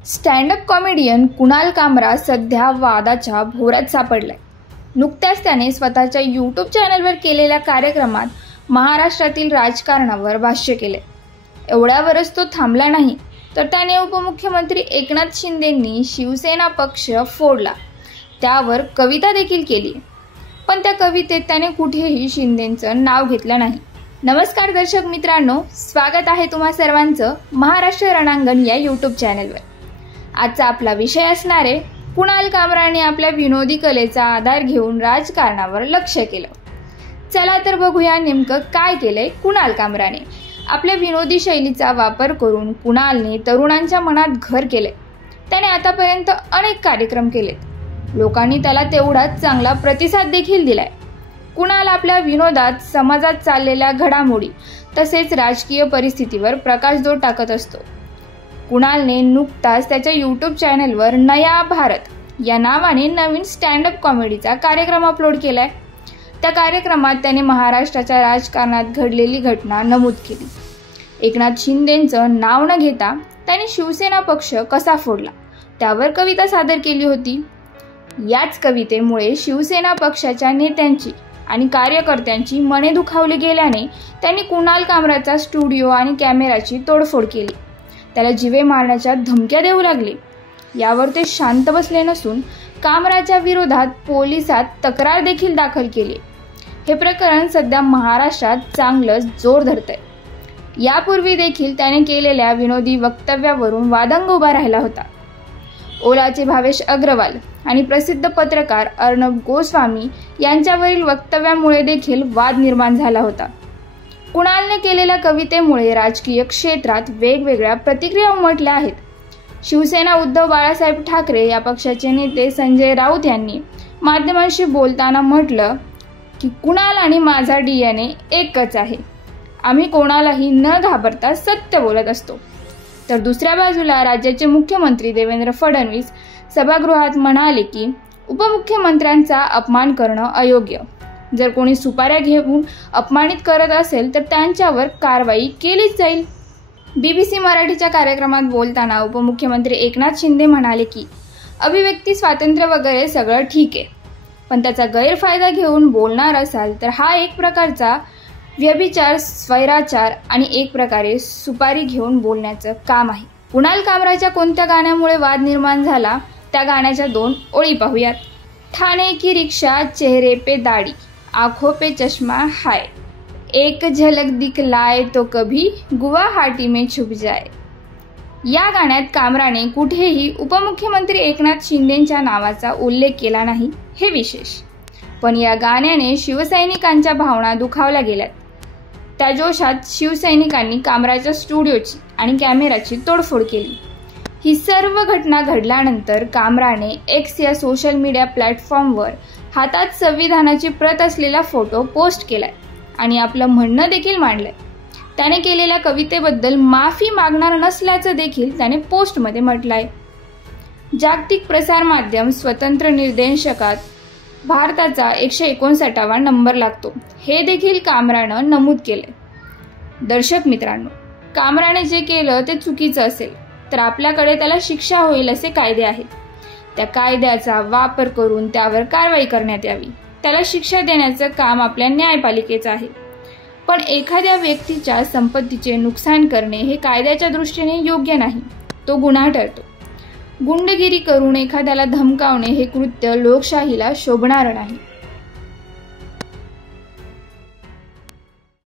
Stand up comedian Kunal कामरा सध्या वादाच्या भोवऱ्यात सापडलाय। नुकत्याच त्याने स्वतःच्या यूट्यूब चॅनलवर केलेल्या कार्यक्रमात महाराष्ट्रातील राजकारणावर भाष्य केले। एवढ्यावरच तो थांबला नाही, तर त्याने उपमुख्यमंत्री एकनाथ शिंदेंनी शिवसेना पक्ष फोडला त्यावर कविता देखील केली, पण त्या कवितेत त्याने कुठेही शिंदेंचं नाव घेतलं नाही। नमस्कार दर्शक मित्रांनो, स्वागत आहे तुम्हा सर्वांचं महाराष्ट्र रणांगण या यूट्यूब चॅनलवर। आजचा आपला विषय असणार आहे कुणाल कामराने आपल्या विनोदी कलेचा आधार घेऊन राजकारणावर लक्ष केलं। चला तर बघूया नेमकं काय केलंय कुणाल कामराने। आपल्या विनोदी शैलीचा वापर करून कुणालने तरुणांच्या मनात घर केले। त्याने आतापर्यंत अनेक कार्यक्रम केलेत, लोकांनी त्याला तेवढाच चांगला प्रतिसाद देखील दिलाय। कुणाल आपल्या विनोदात समाजात चाललेल्या घडामोडी तसेच राजकीय परिस्थितीवर प्रकाशझोत टाकत असतो। कुणालने नुकताच त्याच्या यूट्यूब चॅनलवर नया भारत या नावाने नवीन स्टँड अप कॉमेडीचा कार्यक्रम अपलोड केलाय। त्या कार्यक्रमात त्याने महाराष्ट्राच्या राजकारणात घडलेली घटना नमूद केली। एकनाथ शिंदेंचं नाव न घेता त्याने शिवसेना पक्ष कसा फोडला त्यावर कविता सादर केली होती। याच कवितेमुळे शिवसेना पक्षाच्या नेत्यांची आणि कार्यकर्त्यांची मने दुखावली गेल्याने त्यांनी कुणाल कामराचा स्टुडिओ आणि कॅमेराची तोडफोड केली। त्याला जीवे मारण्याच्या धमक्या देऊ लागले। यावर ते शांत बसले नसून कामराच्या विरोधात पोलिसात तक्रार देखील दाखल केली। हे प्रकरण सध्या महाराष्ट्रात चांगलंच जोर धरतंय। यापूर्वी देखील त्याने केलेल्या विनोदी वक्तव्यावरून वादंग उभा राहिला होता। ओलाचे भावेश अग्रवाल आणि प्रसिद्ध पत्रकार अर्णब गोस्वामी यांच्यावरील वक्तव्यामुळे देखील वाद निर्माण झाला होता। कुणालने केलेल्या कवितेमुळे राजकीय क्षेत्रात वेगवेगळ्या प्रतिक्रिया उमटल्या आहेत। शिवसेना उद्धव बाळासाहेब ठाकरे या पक्षाचे नेते संजय राऊत यांनी माध्यमांशी बोलताना म्हटलं की कुणाल आणि माझा DNA एकच आहे, आम्ही कोणालाही न घाबरता सत्य बोलत असतो। तर दुसऱ्या बाजूला राज्याचे मुख्यमंत्री देवेंद्र फडणवीस सभागृहात म्हणाले की उपमुख्यमंत्र्यांचा अपमान करणं अयोग्य। जर कोणी सुपाऱ्या घेऊन अपमानित करत असेल तर त्यांच्यावर कारवाई केलीच जाईल। BBC मराठीच्या कार्यक्रमात बोलताना उपमुख्यमंत्री एकनाथ शिंदे म्हणाले की अभिव्यक्ती स्वातंत्र्य वगैरे सगळं ठीक आहे, पण त्याचा गैरफायदा घेऊन बोलणार असाल तर हा एक प्रकारचा व्यभिचार, स्वैराचार आणि एक प्रकारे सुपारी घेऊन बोलण्याचं काम आहे। कुणाल कामराच्या कोणत्या गाण्यामुळे वाद निर्माण झाला त्या गाण्याच्या 2 ओळी पाहूयात। ठाणे की रिक्षा, चेहरे पे दाढी, आंखों पे चश्मा हाय, एक झलक दिखलाए तो कभी गुवाहाटी में छुप जाए। या गाण्यात कामराने कुठेही उपमुख्यमंत्री एकनाथ शिंदेंच्या नावाचा उल्लेख केला नाही, हे विशेष। पण या गाण्याने शिवसैनिकांच्या भावना दुखावल्या गेल्यात। त्या जोशात शिवसैनिकांनी कामराच्या स्टुडिओची आणि कॅमेराची तोडफोड केली। ही सर्व घटना घडल्यानंतर कामराने X या सोशल मीडिया प्लॅटफॉर्मवर हातात संविधानाची प्रत असलेला फोटो पोस्ट केलाय आणि आपलं म्हणणं देखील मांडलंय। त्याने केलेल्या कवितेबद्दल माफी मागणार नसल्याचं देखील त्याने पोस्टमध्ये म्हटलंय। जागतिक प्रसार माध्यम स्वतंत्र निर्देशकात भारताचा 159वा नंबर लागतो, हे देखील कामरानं नमूद केलंय। दर्शक मित्रांनो, कामराने जे केलं ते चुकीचं असेल तर आपल्याकडे त्याला शिक्षा होईल असे कायदे आहेत। त्या कायद्याचा वापर करून त्यावर कारवाई करण्यात यावी। त्याला शिक्षा देण्याचं काम आपल्या न्यायपालिकेचं आहे। पण एखाद्या व्यक्तीच्या संपत्तीचे नुकसान करणे हे कायद्याच्या दृष्टीने योग्य नाही, तो गुन्हा ठरतो। गुंडगिरी करून एखाद्याला धमकावणे हे कृत्य लोकशाहीला शोभणारं नाही।